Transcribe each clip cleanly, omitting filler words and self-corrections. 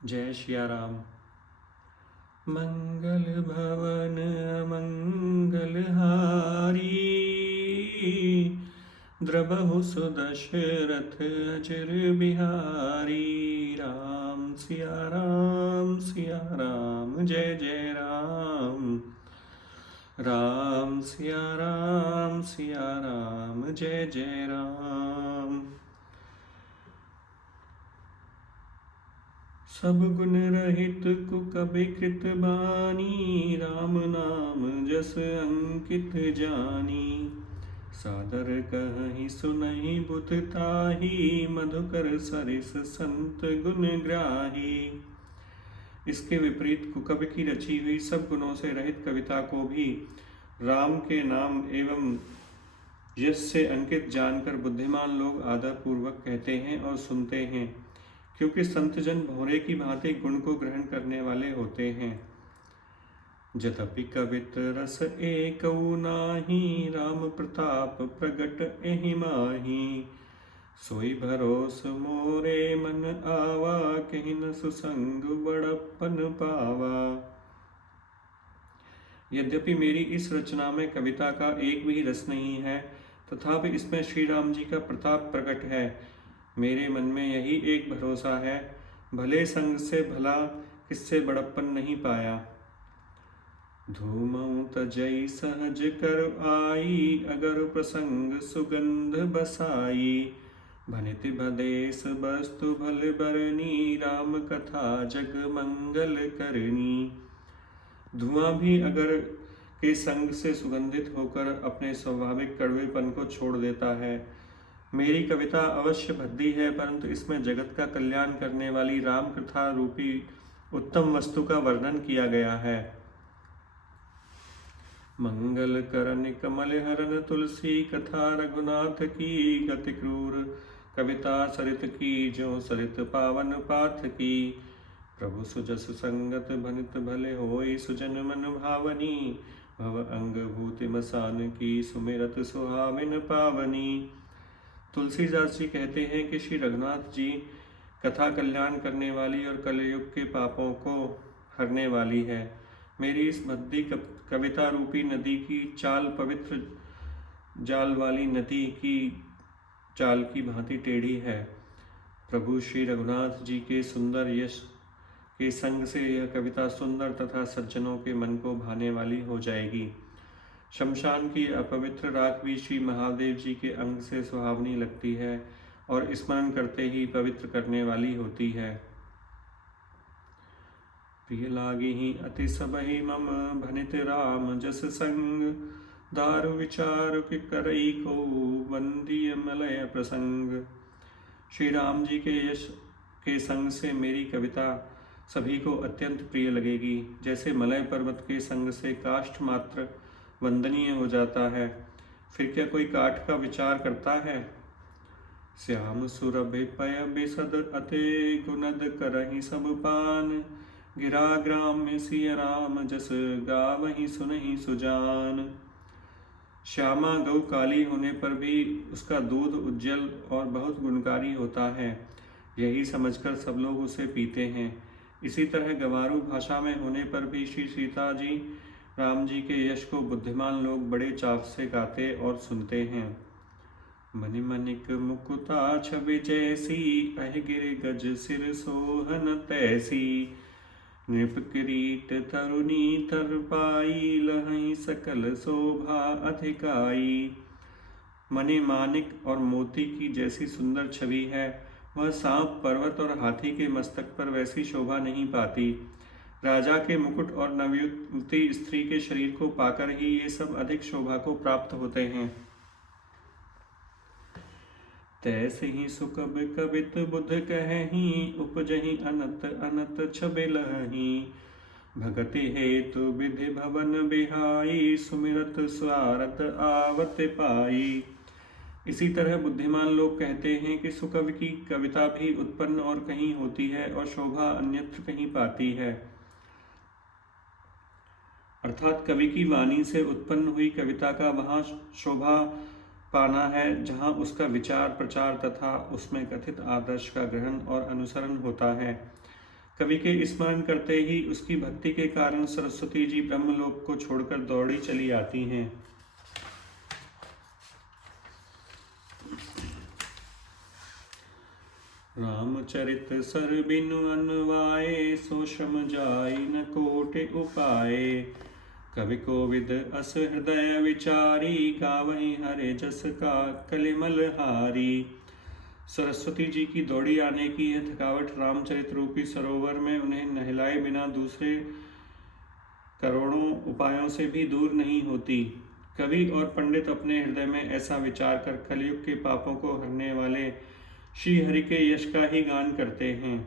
जय सिया राम। मंगल भवन मंगल हारी, द्रबहु सुदशरथ अजर बिहारी। राम सिया राम जय जय राम। राम सिया राम जय जय राम। सब गुण रहित कुकबि कृत बानी, राम नाम जस अंकित जानी। सादर कहि सुनहि बुध ताही, मधुकर सरिस संत गुण ग्राही। इसके विपरीत कुकबि की रची हुई सब गुणों से रहित कविता को भी राम के नाम एवं यश से अंकित जानकर बुद्धिमान लोग आदर पूर्वक कहते हैं और सुनते हैं, क्योंकि संतजन भौरे की भांति गुण को ग्रहण करने वाले होते हैं। जतपि कवित रस एकौ नाही, राम प्रताप प्रगट एहि माही। सोई भरोस मोरे मन आवा, कहि न सुसंग बड़प्पन पावा। यद्यपि मेरी इस रचना में कविता का एक भी रस नहीं है, तथापि इसमें श्री राम जी का प्रताप प्रकट है। मेरे मन में यही एक भरोसा है, भले संग से भला किससे बड़प्पन नहीं पाया। धूमऊ तजई सहज कर आई, अगर प्रसंग सुगंध बसाई। भनित भदेश वस्तु भल बरनी, राम कथा जग मंगल करनी। धुआं भी अगर के संग से सुगंधित होकर अपने स्वाभाविक कड़वेपन को छोड़ देता है। मेरी कविता अवश्य भद्दी है, परंतु इसमें जगत का कल्याण करने वाली राम कथा रूपी उत्तम वस्तु का वर्णन किया गया है। मंगल करन कमल हरन तुलसी, कथा रघुनाथ की गति क्रूर। कविता सरित की जो सरित पावन पाथ की। प्रभु सुजस संगत भनित भले होई, सुजन मन भावनी। भव अंग भूति मसान की, सुमिरत सुहाविन पावनी। तुलसीदास जी कहते हैं कि श्री रघुनाथ जी कथा कल्याण करने वाली और कलयुग के पापों को हरने वाली है। मेरी इस भद्दी कविता रूपी नदी की चाल पवित्र जाल वाली नदी की चाल की भांति टेढ़ी है। प्रभु श्री रघुनाथ जी के सुंदर यश के संग से यह कविता सुंदर तथा सज्जनों के मन को भाने वाली हो जाएगी। शमशान की अपवित्र राख भी श्री महादेव जी के अंग से सुहावनी लगती है और स्मरण करते ही पवित्र करने वाली होती है। प्रिय लागी ही अति सबहि मम, भनित राम जस संग। दारु विचार के करई को, बंदिय मलय प्रसंग। श्री राम जी के यश के संग से मेरी कविता सभी को अत्यंत प्रिय लगेगी। जैसे मलय पर्वत के संग से काष्ठ मात्र वंदनीय हो जाता है, फिर क्या कोई काठ का विचार करता है। श्याम सुरभि पय बिसद अते, गुनद करहि सब पान। गिरा ग्राम में सिय राम जस, गावहि सुनहि सुजान। श्यामा गौ काली होने पर भी उसका दूध उज्जवल और बहुत गुणकारी होता है, यही समझकर सब लोग उसे पीते हैं। इसी तरह गवारू भाषा में होने पर भी श्री सीता जी राम जी के यश को बुद्धिमान लोग बड़े चाव से गाते और सुनते हैं। मनि मनिक मुकुता छवि जैसी, अहिगिर गज सिर सोहन तैसी। नृप किरीट तरुणी तर पाई, लहई सकल शोभा अधिकाई। मणि मानिक और मोती की जैसी सुंदर छवि है, वह सांप पर्वत और हाथी के मस्तक पर वैसी शोभा नहीं पाती। राजा के मुकुट और नवयुवती स्त्री के शरीर को पाकर ही ये सब अधिक शोभा को प्राप्त होते हैं। तैसे ही सुकब कवित बुध कहहीं, उपजहि अनत अनत छबि लहहीं। भगति हेतु विधि भवन बिहाई, सुमिरत स्वारथ आवत पाई। इसी तरह बुद्धिमान लोग कहते हैं कि सुकवि की कविता भी उत्पन्न और कहीं होती है और शोभा अन्यत्र कहीं पाती है। अर्थात कवि की वाणी से उत्पन्न हुई कविता का वहाँ शोभा पाना है जहाँ उसका विचार प्रचार तथा उसमें कथित आदर्श का ग्रहण और अनुसरण होता है। कवि के स्मरण करते ही उसकी भक्ति के कारण सरस्वती जी ब्रह्मलोक को छोड़कर दौड़ी चली आती हैं। रामचरित सर बिनु अनवाए, सो श्रम जाई न कोटि उपाए। कवि कोविद अस हृदय विचारी, गावहीं हरे जस का कलिमल हारी। सरस्वती जी की दौड़ी आने की यह थकावट रामचरित रूपी सरोवर में उन्हें नहलाए बिना दूसरे करोड़ों उपायों से भी दूर नहीं होती। कवि और पंडित अपने हृदय में ऐसा विचार कर कलयुग के पापों को हरने वाले श्री हरि के यश का ही गान करते हैं।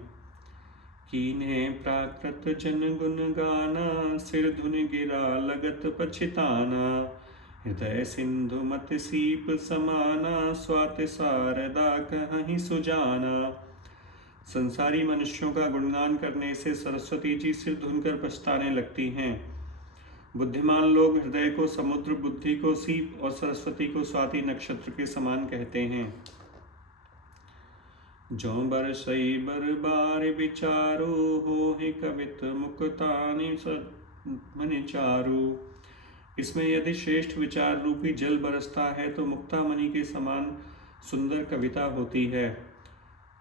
कीन्हे प्राकृत जन गुण गाना, सिर धुन गिरा लगत पछिताना। हृदय सिंधु मत सीप समाना, स्वाति शारदा कहीं सुजाना। संसारी मनुष्यों का गुणगान करने से सरस्वती जी सिर धुनकर पछताने लगती हैं। बुद्धिमान लोग हृदय को समुद्र, बुद्धि को सीप और सरस्वती को स्वाति नक्षत्र के समान कहते हैं। जो बरसई बर बार विचारो, हो ही कवित मुक्तानि मनि चारु। इसमें यदि श्रेष्ठ विचार रूपी जल बरसता है तो मुक्तामणि के समान सुंदर कविता होती है।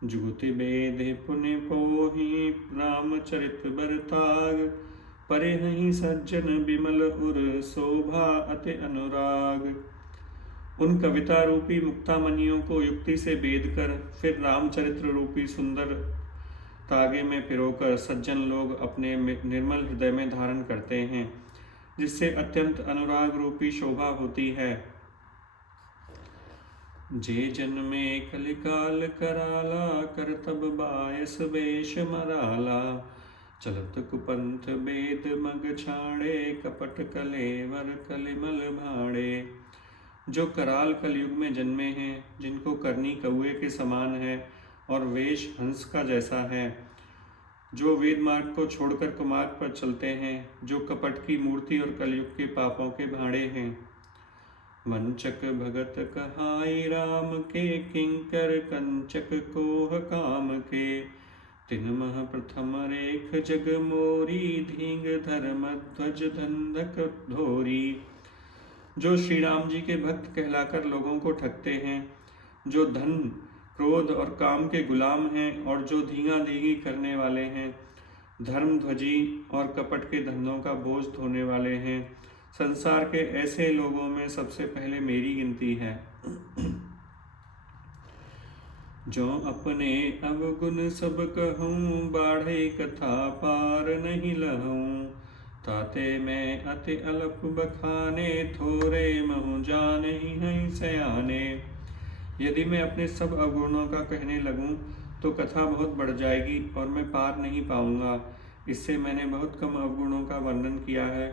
जुगति बेदे पुण्य पोहि, रामचरित बरताग। परे हहीं सज्जन बिमल उर, शोभा अति अनुराग। उन कविता रूपी मुक्तामणियों को युक्ति से बेद कर फिर रामचरित्र रूपी सुंदर तागे में पिरोकर सज्जन लोग अपने निर्मल हृदय में धारण करते हैं, जिससे अत्यंत अनुराग रूपी शोभा होती है। जे जन्मे कलिकाल कराला, कर तब बायस वेश मराला। चलत कुपंथ बेद मग छाड़े, कपट कलेवर कलिमल भाड़े। जो कराल कलयुग में जन्मे हैं, जिनको करनी कौए के समान है और वेश हंस का जैसा है, जो वेद मार्ग को छोड़कर कुमार्ग पर चलते हैं, जो कपट की मूर्ति और कलयुग के पापों के भाड़े हैं। वंचक भगत कहाई राम के, किंकर कंचक कोह काम के। तिन मह प्रथम रेख जग मोरी, धींग धर्म ध्वज धंधक धोरी। जो श्री राम जी के भक्त कहलाकर लोगों को ठगते हैं, जो धन, क्रोध और काम के गुलाम हैं और जो धींगा धींगी करने वाले हैं, धर्म ध्वजी और कपट के धंधों का बोझ ढोने वाले हैं, संसार के ऐसे लोगों में सबसे पहले मेरी गिनती है। जो अपने अवगुण सब कहूँ, बाढ़े कथा पार नहीं लहूँ। ताते मैं अति अलप बखाने, थोरे महु जाने हैं सयाने। यदि मैं अपने सब अवगुणों का कहने लगूं तो कथा बहुत बढ़ जाएगी और मैं पार नहीं पाऊंगा। इससे मैंने बहुत कम अवगुणों का वर्णन किया है,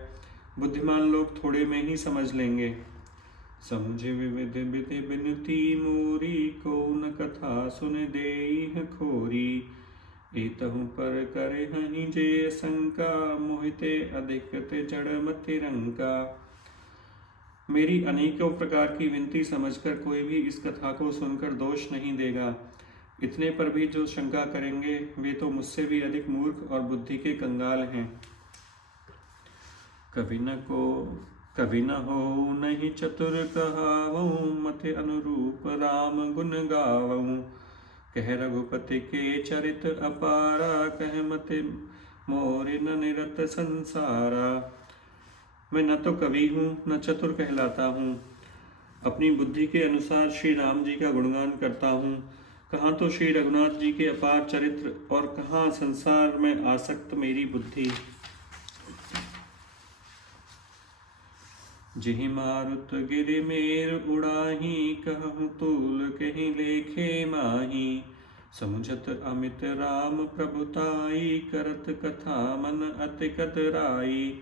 बुद्धिमान लोग थोड़े में ही समझ लेंगे। समझे विविध विधि बिनती मोरी, को न कथा सुन देई खोरी। एतहु पर करे हनि जे शंका, मोहिते अधिक ते जड़ मति रंका। मेरी अनेकों प्रकार की विनती समझकर कोई भी इस कथा को सुनकर दोष नहीं देगा। इतने पर भी जो शंका करेंगे वे तो मुझसे भी अधिक मूर्ख और बुद्धि के कंगाल हैं। कवि न हो नहीं चतुर कहावऊँ, मति अनुरूप राम गुण गावऊँ। कह रघुपति के चरित अपारा, कह मति मोरि न निरत संसारा। मैं न तो कवि हूँ न चतुर कहलाता हूँ, अपनी बुद्धि के अनुसार श्री राम जी का गुणगान करता हूँ। कहाँ तो श्री रघुनाथ जी के अपार चरित्र और कहाँ संसार में आसक्त मेरी बुद्धि। जिहि मारुत गिरि मेर उड़ाही, कहूँ तूल कहीं लेखे माही। समुझत अमित राम प्रभुताई, करत कथा मन अति कतराई।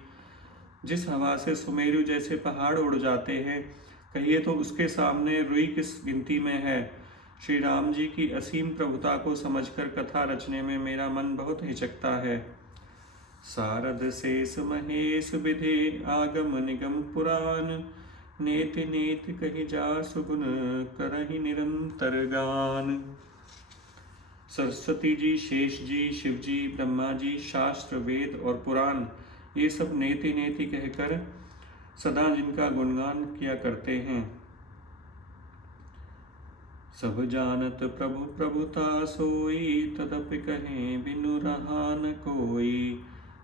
जिस हवा से सुमेरु जैसे पहाड़ उड़ जाते हैं, कहिए तो उसके सामने रुई किस गिनती में है। श्री राम जी की असीम प्रभुता को समझकर कथा रचने में मेरा मन बहुत हिचकता है। सारद शेष महेश विधि, आगम निगम पुराण। नेति नेति कहि जा सुगुन, करहि निरंतर गान। सरस्वती जी, शेष जी, शिव जी, ब्रह्मा जी, शास्त्र, वेद और पुराण ये सब नेति नेति कहकर सदा जिनका गुणगान किया करते हैं। सब जानत प्रभु प्रभुता सोई, तदपि कहें बिनु रहा न कोई।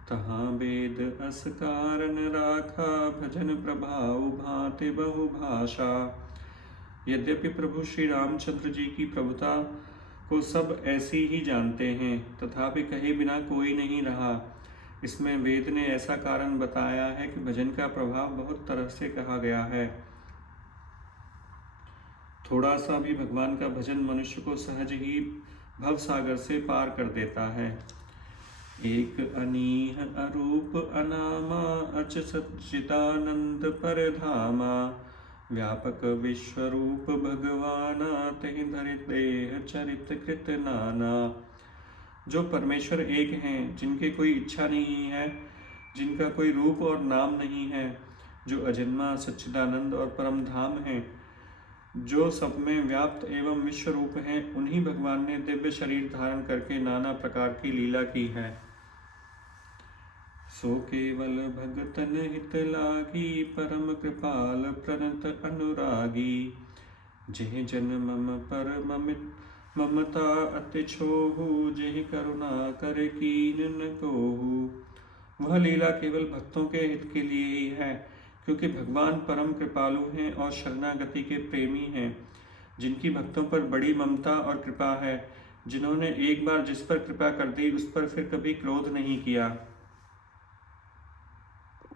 तहाँ वेद अस कारण राखा, भजन प्रभाव भांति बहु भाषा। यद्यपि प्रभु श्री रामचंद्र जी की प्रभुता को सब ऐसी ही जानते हैं, तथापि कहे बिना कोई नहीं रहा। इसमें वेद ने ऐसा कारण बताया है कि भजन का प्रभाव बहुत तरह से कहा गया है। थोड़ा सा भी भगवान का भजन मनुष्य को सहज ही भव सागर से पार कर देता है। एक अनीह अरूप अनामा, अच सच्चिदानंद परधामा। व्यापक विश्वरूप भगवाना, तेहि धरित देह चरित कृत नाना। जो परमेश्वर एक हैं, जिनके कोई इच्छा नहीं है, जिनका कोई रूप और नाम नहीं है, जो अजन्मा सच्चिदानंद और परम धाम हैं, जो सब में व्याप्त एवं विश्व रूप हैं, उन्हीं भगवान ने दिव्य शरीर धारण करके नाना प्रकार की लीला की है। सो केवल भगतन हित लागी, परम कृपाल प्रणत अनुरागी। जेहि जन मम पर ममता अति छोहु, जेहि करुणा कर कीन न कोहु। वह लीला केवल भक्तों के हित के लिए ही है, क्योंकि भगवान परम कृपालु हैं और शरणागति के प्रेमी हैं, जिनकी भक्तों पर बड़ी ममता और कृपा है, जिन्होंने एक बार जिस पर कृपा कर दी उस पर फिर कभी क्रोध नहीं किया।